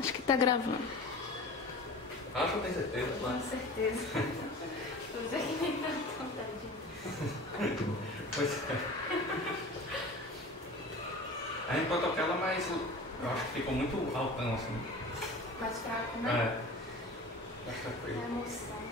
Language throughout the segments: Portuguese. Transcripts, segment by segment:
Acho que tá gravando. Ah, eu tenho certeza. Com certeza. Tô já que nem tá vontade. Pois é. A gente pode tocar ela, mas eu acho que ficou muito altão assim. Mais fraco, né? É. Acho que foi. É emoção.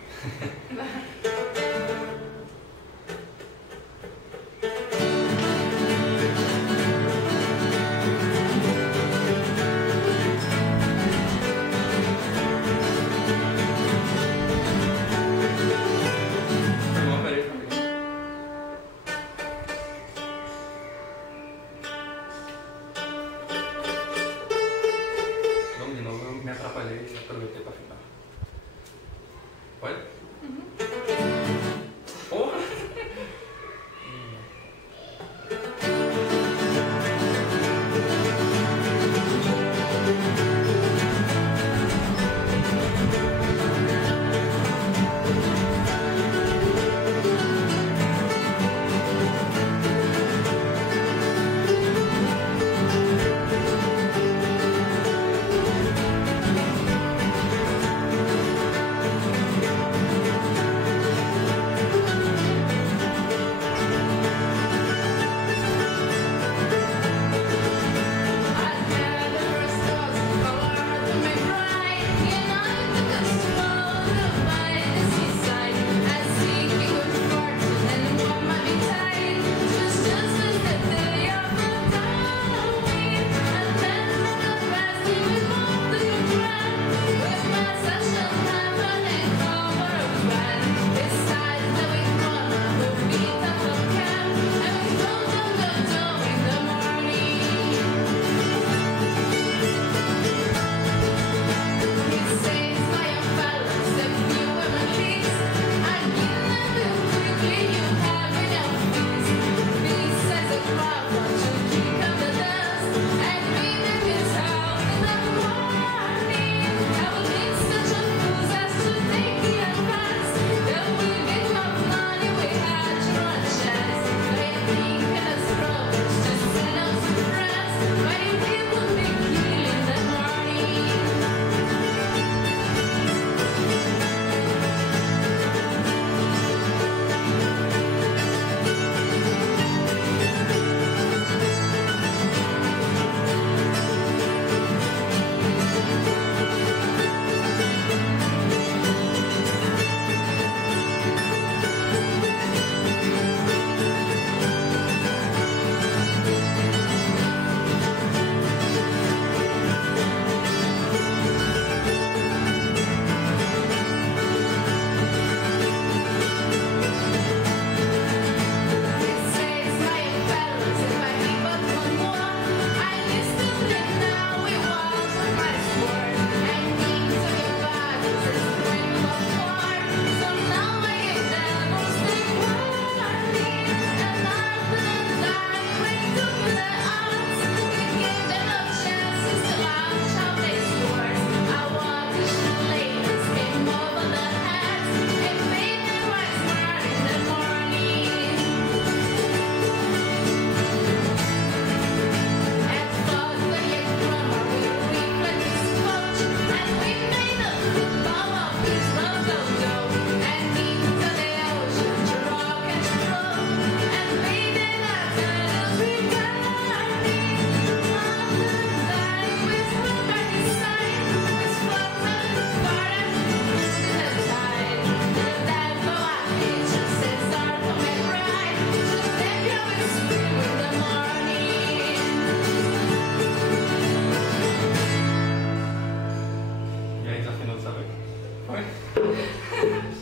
Vamos de novo, eu me atrapalhei e aproveitei pra ficar. Pode? Porra!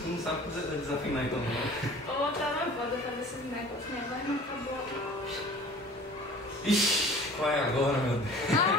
Tu não sabe desafinar então, não? Ou tá na foda fazer esses negócios, né? Mas não acabou. Ixi, qual é agora, meu Deus?